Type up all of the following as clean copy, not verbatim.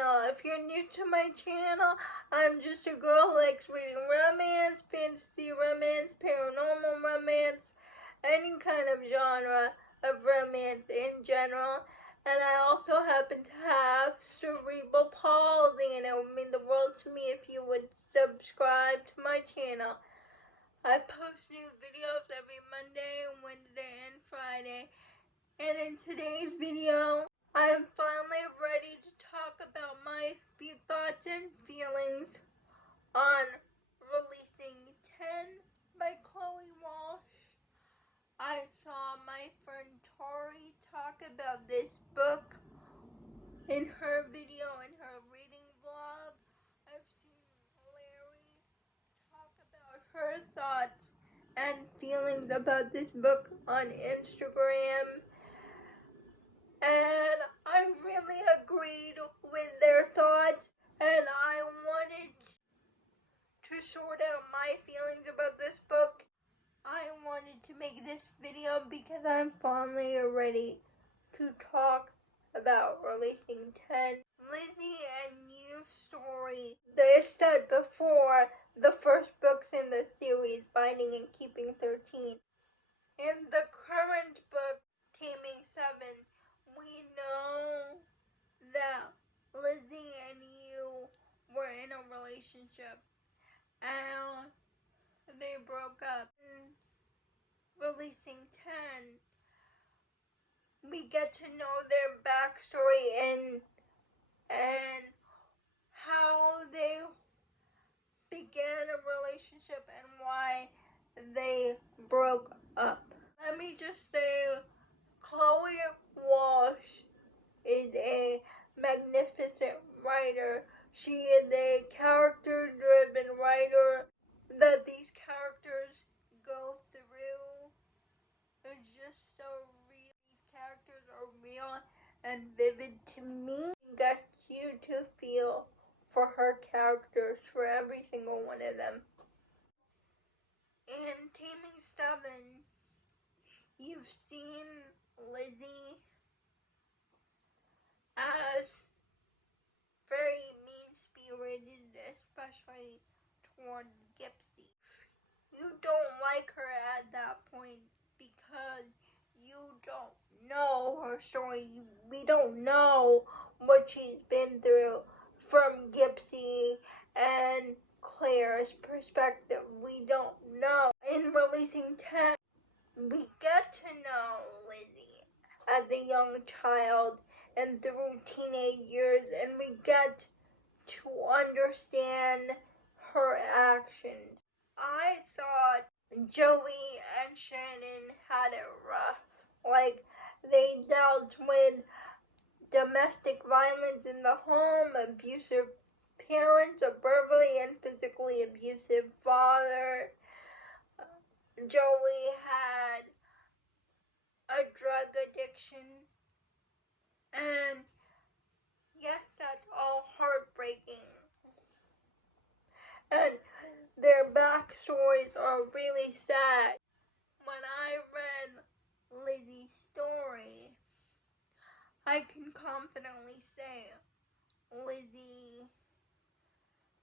channel. If you're new to my channel, I'm just a girl who likes reading romance, fantasy romance, paranormal romance, any kind of genre of romance in general. And I also happen to have cerebral palsy, and it would mean the world to me if you would subscribe to my channel. I post new videos every Monday, Wednesday, and Friday. And in today's video, I am finally ready to talk about my thoughts and feelings on releasing 10 by Chloe Walsh. I saw my friend Tori talk about this book in her video, in her reading vlog. I've seen Larry talk about her thoughts and feelings about this book on Instagram. And I really agreed with their thoughts, and I wanted to sort out my feelings about this book. I wanted to make this video because I'm finally ready to talk about releasing 10 Lizzie and You stories. They said before the first books in the series, Binding and Keeping 13. In the current book, Taming 7, we know that Lizzie and You were in a relationship and they broke up. Releasing 10, we get to know their backstory and how they began a relationship and why they broke up. Let me just say, Chloe Walsh is a magnificent writer. She is a character-driven writer that these characters go through. It's just so real. These characters are real and vivid to me. It gets you to feel for her characters, for every single one of them. In Taming 7, you've seen Lizzie as very mean-spirited, especially toward Gypsy. You don't like her at that point because you don't know her story. We don't know what she's been through from Gypsy and Claire's perspective. We don't know. In releasing 10, we get to know Lizzie as a young child and through teenage years, and we get to understand her actions. I thought Joey and Shannon had it rough. Like, they dealt with domestic violence in the home, abusive parents, a verbally and physically abusive father. Joey had a drug addiction, and yes, that's all heartbreaking. And their backstories are really sad. When I read Lizzie's story, I can confidently say Lizzie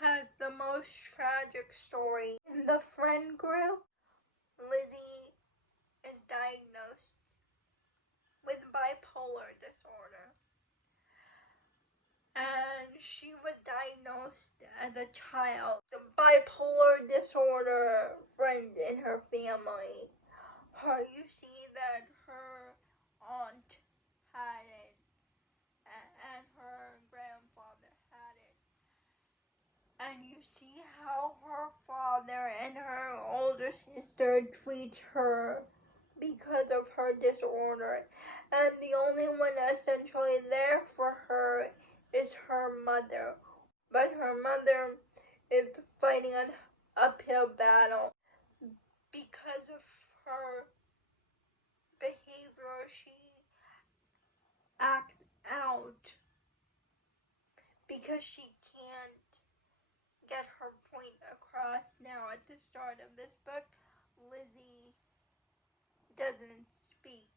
has the most tragic story. In the friend group, Lizzie is diagnosed with bipolar disorder. And she was diagnosed as a child. The bipolar disorder friend in her family. You see that her aunt had it, and her grandfather had it. And you see how her father and her older sister treat her because of her disorder. And the only one essentially there for her is her mother. But her mother is fighting an uphill battle because of her behavior. She acts out because she can't get her point across. Now, at the start of this book, Lizzie doesn't speak.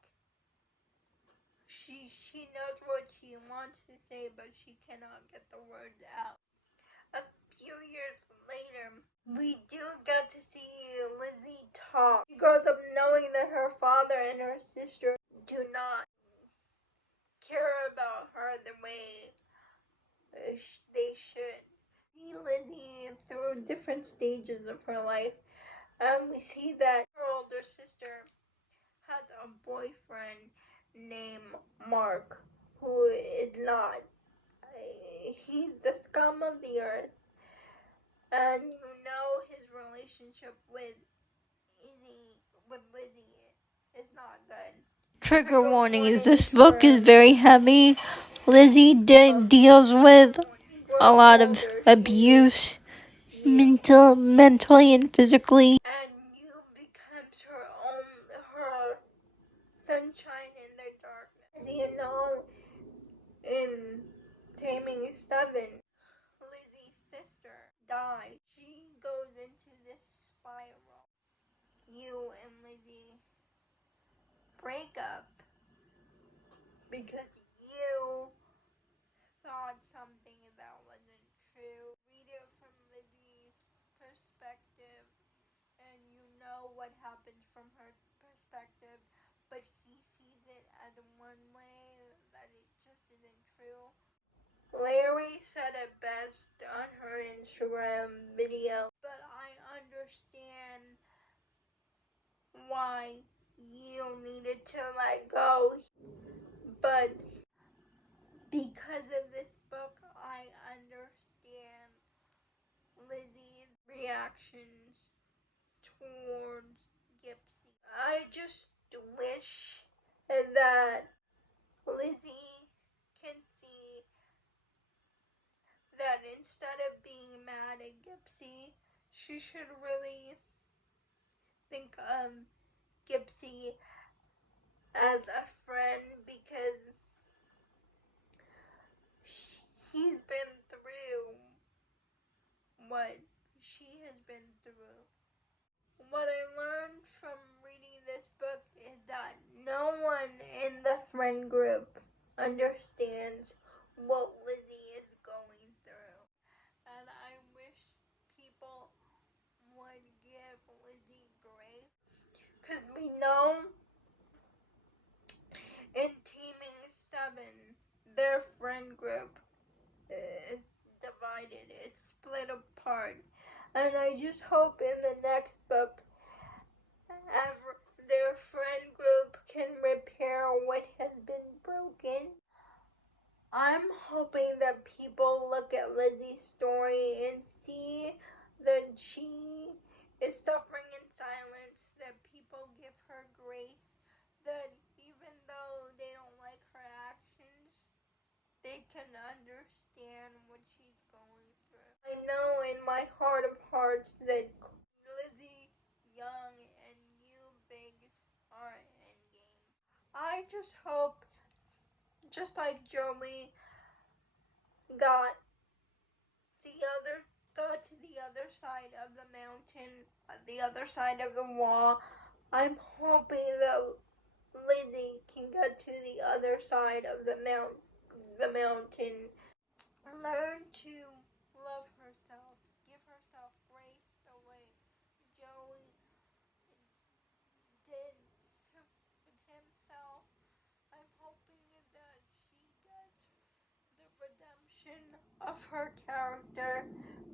She knows what she wants to say, but she cannot get the words out. A few years later, we do get to see Lizzie talk. She grows up knowing that her father and her sister do not care about her the way they should. We see Lizzie through different stages of her life. We see that her older sister has a boyfriend named Mark, who is not. He's the scum of the earth, and you know his relationship with Lizzie is not good. Trigger warnings, this book is very heavy. Lizzie deals with a lot of abuse, mentally and physically. And you becomes her sunshine in the darkness. As you know, in Taming 7, Lizzie's sister died. She goes into this spiral. You and Lizzie break up because you thought something that wasn't true. Read it from Lizzie's perspective, and you know what happens from her perspective, but he sees it as one way that it just isn't true. Larry said it best on her Instagram video, but I understand why you needed to let go. But because of this book, I understand Lizzie's reactions towards Gypsy. I just wish that Lizzie can see that instead of being mad at Gypsy, she should really think of Gypsy as a friend, because he's been through what she has been through. What I learned from reading this book is that no one in the friend group understands what Lizzie is going through. And I wish people would give Lizzie grace, because we know in Taming 7, their friend group is divided. It's split apart. And I just hope in the next book, their friend group can repair what has been broken. I'm hoping that people look at Lizzie's story and see that she is suffering in silence, that people give her grace, that even though they don't like her actions, they can understand what she's going through. I know in my heart of hearts that Lizzie Young and you Biggs are endgame. I just hope, just like Joey got to the other side of the mountain, the other side of the wall, I'm hoping that Lizzie can get to the other side of the mountain. Learn to love herself, give herself grace the way Joey did with himself. I'm hoping that she gets the redemption of her character,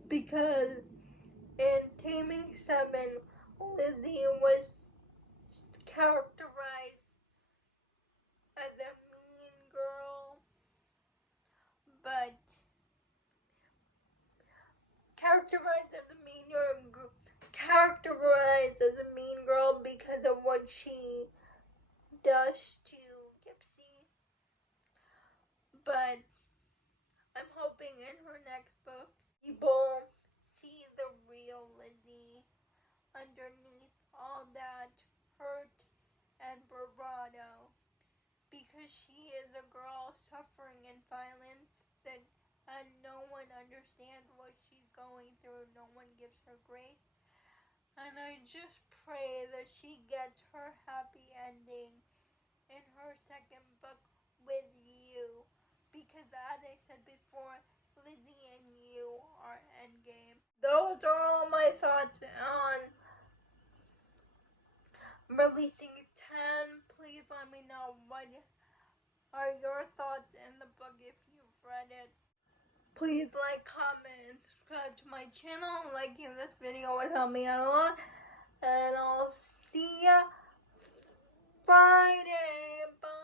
because in Taming 7, Lizzie was characterized as a mean girl, but characterized as a mean girl because of what she does to Gypsy. But I'm hoping in her next book, people see the real Lizzie underneath all that hurt and bravado, because she is a girl suffering in silence, that and no one understands what she's going through. No one gives her grace. And I just pray that she gets her happy ending in her second book with you. Because as I said before, Lizzie and you are endgame. Those are all my thoughts on releasing 10. Please let me know what are your thoughts in the book if you've read it. Please like, comment, and subscribe to my channel. Liking this video would help me out a lot. And I'll see ya Friday. Bye.